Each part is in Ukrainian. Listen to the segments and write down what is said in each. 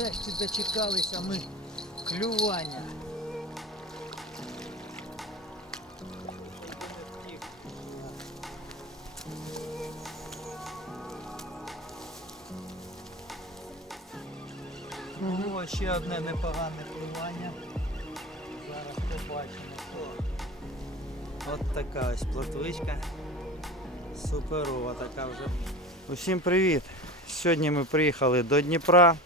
Нарешті дочекалися ми клювання. Було ще одне непогане клювання. Зараз побачимо хто. От така ось плотвичка. Суперова така вже. Усім привіт! Сьогодні ми приїхали до Дніпра.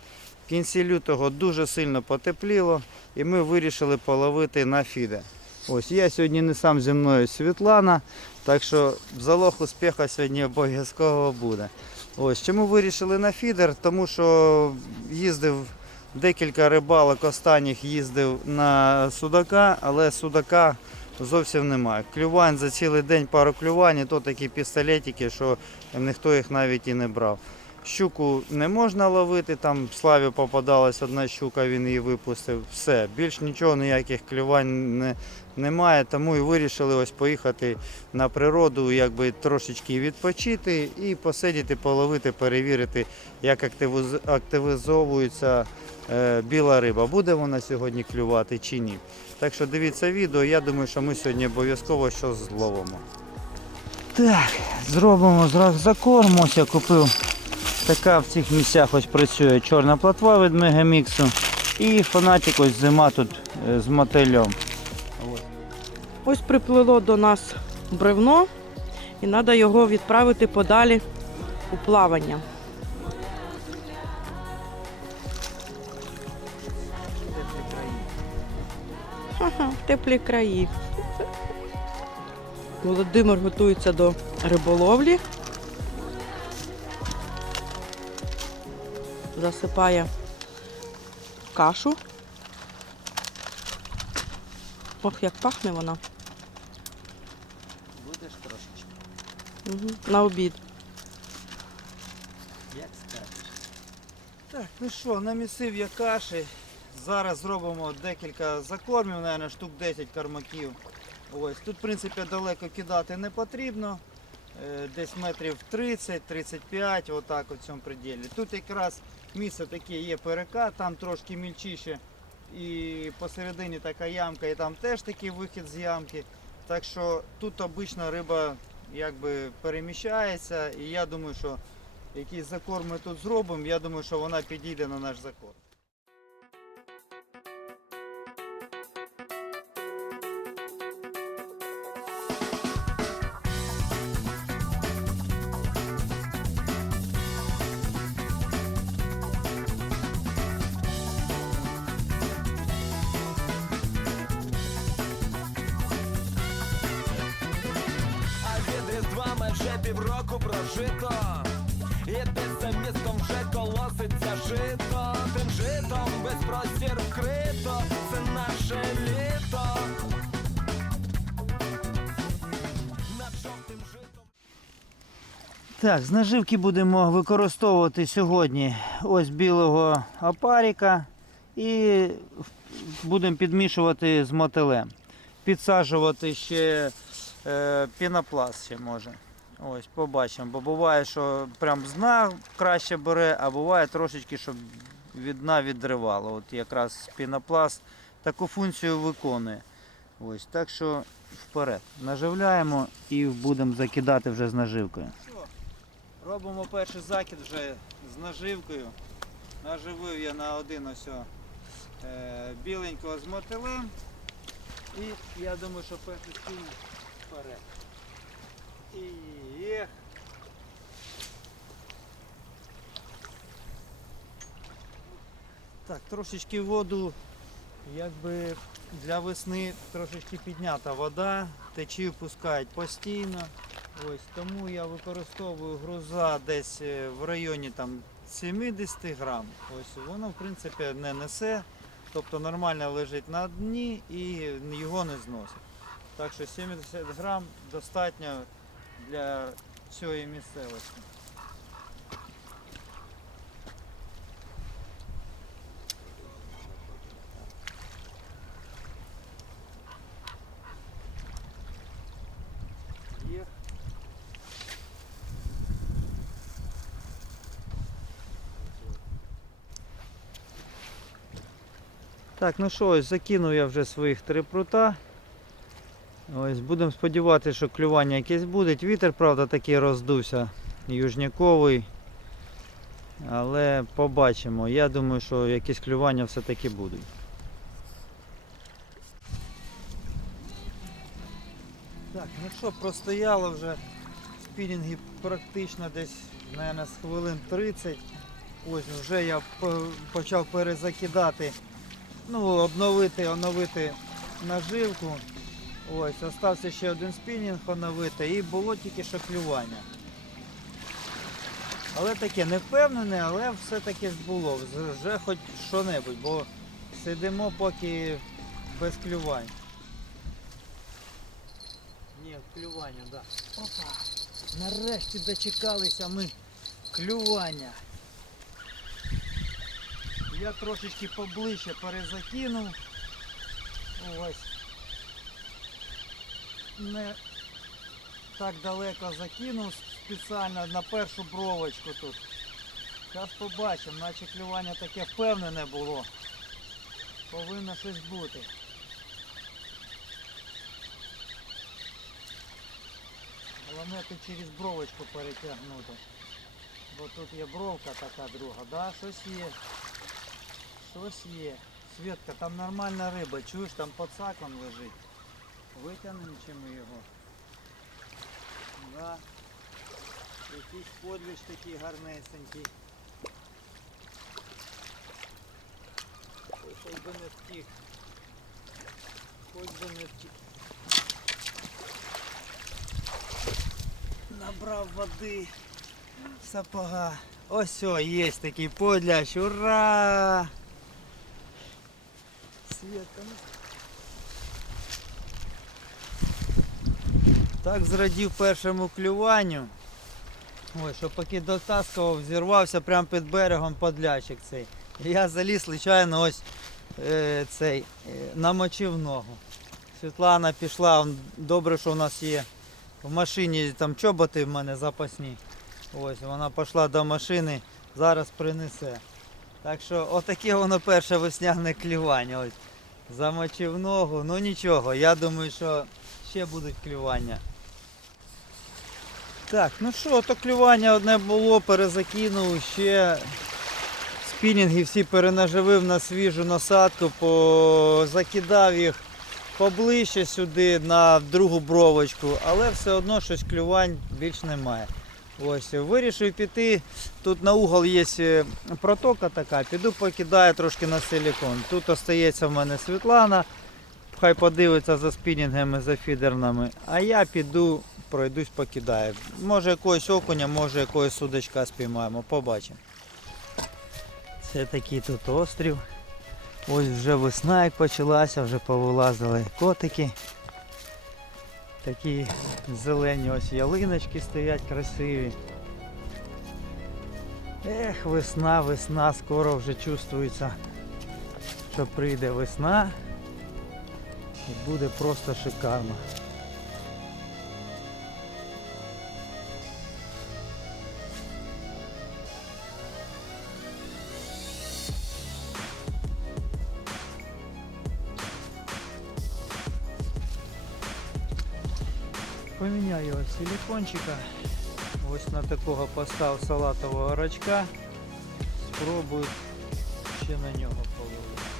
В кінці лютого дуже сильно потепліло і ми вирішили половити на фіде. Ось я сьогодні не сам зі мною Світлана, так що залог успіху сьогодні обов'язково буде. Ось чому вирішили на фідер? Тому що їздив декілька рибалок останніх їздив на судака, але судака зовсім немає. Клювань за цілий день пару клювань, і то такі пістолетики, що ніхто їх навіть і не брав. Щуку не можна ловити, там Славі попадалась одна щука, він її випустив. Все, більш нічого, ніяких клювань не, немає, тому і вирішили ось поїхати на природу, якби трошечки відпочити і посидіти, половити, перевірити, як активіз- активізовується е, біла риба. Буде вона сьогодні клювати чи ні. Так що дивіться відео, я думаю, що ми сьогодні обов'язково щось зловимо. Так, зробимо зразу закорм. Ось я купив. Така в цих місцях ось працює чорна платва від Мегаміксу. І фанатик ось зима тут е, з мотильом. Ось. Приплило до нас бревно, і треба його відправити подалі у плавання. Ха-ха, в теплі краї. Володимир готується до риболовлі. Засипає кашу. Ох, як пахне вона. Будеш трошечки, Угу. На обід. як скажеш. Так, ну що, намісив я каші. Зараз зробимо декілька закормів, мабуть, штук 10 кормаків. Ось. Тут, в принципі, далеко кидати не потрібно. Е, Десь метрів 30-35, отак от в цьому приділі. Тут якраз місце таке є перекат, там трошки мільчіше. І посередині така ямка, і там теж такий вихід з ямки. Так що тут обично риба якби переміщається, і я думаю, що якийсь закорм ми тут зробимо, я думаю, що вона підійде на наш закорм. Півроку прожито. І десь за містом вже колоситься жито. Тим житом весь простір вкрито. Це наше літо. Так, з наживки будемо використовувати сьогодні ось білого опаріка і будемо підмішувати з мотилем. Підсаджувати ще е, пінопласт ще може. Ось, побачимо. Бо буває, що прям з дна краще бере, а буває трошечки, щоб від дна відривало. От якраз пінопласт таку функцію виконує. Ось, так що вперед. Наживляємо і будемо закидати вже з наживкою. Робимо перший закид вже з наживкою. Наживив я на один ось е, біленького з мотилем. І я думаю, що перший скинь вперед. І є. Так, трошечки воду, якби для весни трошечки піднята вода, течії впускають постійно. Ось тому я використовую груза десь е, в районі там 70 грам. Ось воно в принципі не несе, тобто нормально лежить на дні і його не зносить. Так що 70 грам достатньо для цієї місцевості. Так, ну що, закинув я вже своїх три прута. Ось будемо сподіватися, що клювання якесь буде. Вітер, правда, такий роздувся южняковий. Але побачимо. Я думаю, що якісь клювання все-таки будуть. Так, ну що, простояло вже спінінги практично десь, мабуть, з хвилин 30. Ось вже я почав перезакидати, ну, обновити, оновити наживку. Ось, остався ще один спінінг оновити і було тільки що клювання. Але таке не впевнене, але все-таки було. Вже хоч що-небудь, бо сидимо поки без клювань. Ні, клювання, так. Да. Опа! Нарешті дочекалися ми клювання. Я трошечки поближче перезакинув. Ось. Не так далеко закинув спеціально на першу бровочку тут. Зараз побачимо, наче клювання таке впевнене було. Повинно щось бути. Головне тут через бровочку перетягнути. Бо тут є бровка така друга, да? Щось є. Щось є. Светка, там нормальна риба, чуєш, там пацак он лежить. Витягнемо чи ми його. Да. Якийсь подвіж такий гарнесенький. Хоч би не втік. Хоч би не втік. Набрав води сапога. Ось о, є такий подлящ. Ура! Света, Так зрадів першому клюванню. Ой, що поки дотаскував, зірвався прямо під берегом подлячик цей. І я заліз, звичайно, ось е, цей, е, намочив ногу. Світлана пішла, добре, що у нас є в машині там чоботи в мене запасні. Ось вона пішла до машини, зараз принесе. Так що отаке воно перше весняне клювання. Ось. Замочив ногу, ну нічого, я думаю, що ще будуть клювання. Так, ну що, то клювання одне було, перезакинув, ще спінінги всі перенаживив на свіжу насадку, позакидав їх поближче сюди на другу бровочку, але все одно щось клювань більш немає. Ось, вирішив піти. Тут на угол є е, протока така, піду покидаю трошки на силікон. Тут остається в мене Світлана, хай подивиться за спінінгами, за фідернами. А я піду, пройдусь, покидаю. Може якогось окуня, може якогось судачка спіймаємо, побачимо. Це такий тут острів. Ось вже весна як почалася, вже повилазили котики. Такі зелені ось ялиночки стоять красиві. Ех, весна, весна, скоро вже чувствується, що прийде весна і буде просто шикарно. Силикончика. Ось на такого поставив салатового рачка. Спробую ще на нього половити.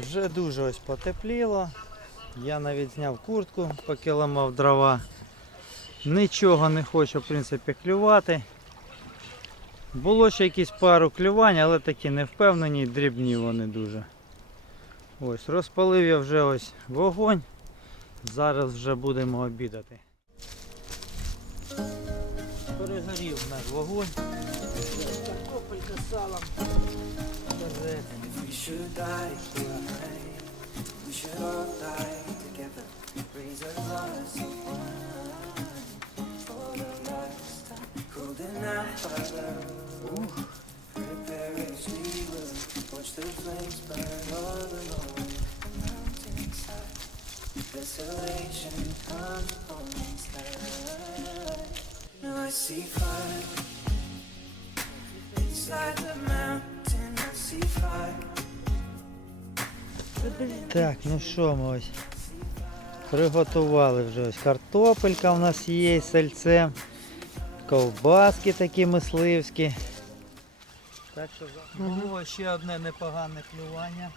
Вже дуже ось потепліло. Я навіть зняв куртку, поки ламав дрова. Нічого не хочу, в принципі, клювати. Було ще якісь пару клювань, але такі не впевнені, дрібні вони дуже. Ось, розпалив я вже ось вогонь. Зараз вже будемо обідати. Перегорів наш вогонь. Картопелька з салом. And If we should die tonight, we should all die together. Raise a glass of wine for the last time. Holding out our love. Prepare as we will. Watch the flames burn all alone. The mountainside. Desolation comes upon us like. Now I see fire inside the mountain. Так, ну що ми ось приготували вже ось картопелька у нас є з сальцем, ковбаски такі мисливські. Так що було ще одне непогане клювання.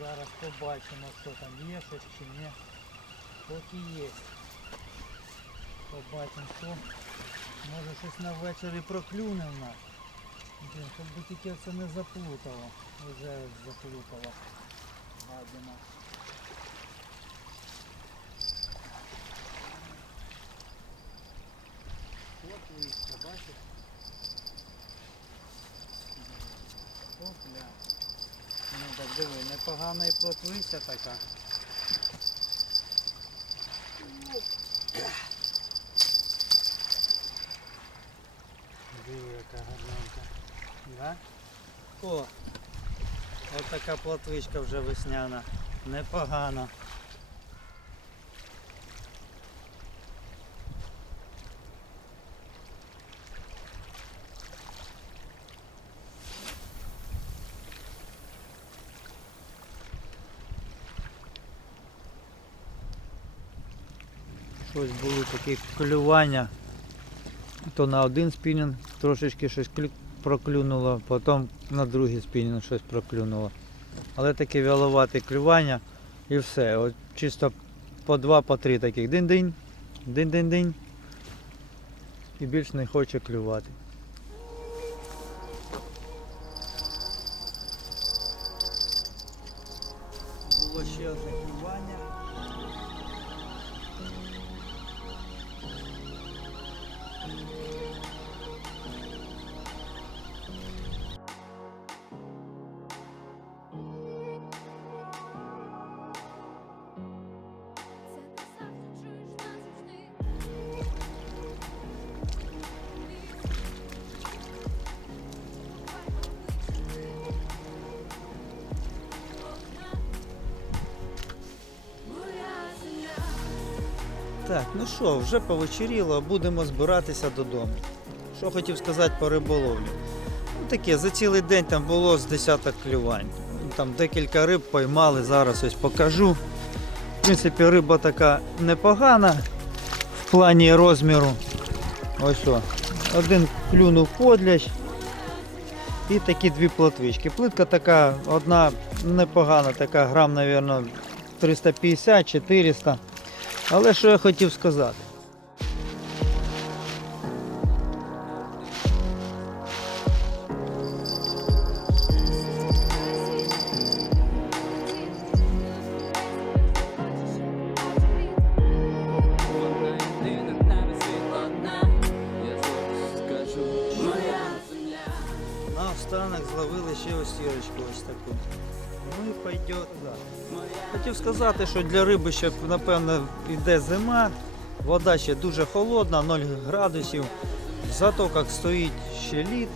Зараз побачимо, що там є щось чи ні. Поки є. Побачимо, що. Може щось на ввечері проклюне в нас. Щоб би тільки це не заплутало. Вже заплутало. Гадина. От листя, бачиш? Опля. Ну так диви, непогана і плотвиця така. Диви, яка гарненька. Да? О, Ось така плотвичка вже весняна. Непогана. Щось були такі клювання. То на один спінінг трошечки щось клю- проклюнуло, потім на другий спінінг щось проклюнуло. Але таке вяловате клювання і все. От чисто по два, по три таких динь-динь, динь-динь-динь. І більш не хоче клювати. Так, ну що, вже повечеріло, будемо збиратися додому. Що хотів сказати по риболовлі. Ну таке, за цілий день там було з десяток клювань. Там декілька риб поймали, зараз ось покажу. В принципі, риба така непогана в плані розміру. Ось що. Один клюнув подлящ і такі дві плотвички. Плитка така, одна непогана, така грам, мабуть, 350-400. Але що я хотів сказати? Вона єдина на світ одна. Я зараз скажу. Моя земля. На останок зловили ще ось сірочку ось таку. Ну і пойдет. Хотів сказати, що для риби ще, напевно, йде зима, вода ще дуже холодна, 0 градусів. В затоках стоїть ще лід.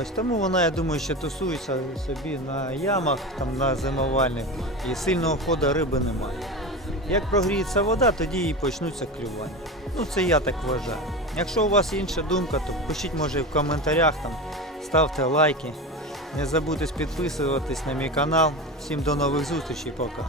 Ось, тому вона, я думаю, ще тусується собі на ямах, там на зимовальних, і сильного ходу риби немає. Як прогріється вода, тоді і почнуться клювання. Ну це я так вважаю. Якщо у вас інша думка, то пишіть може в коментарях там, ставте лайки. Не забудьте підписуватись на мій канал. Всім до нових зустрічей, пока.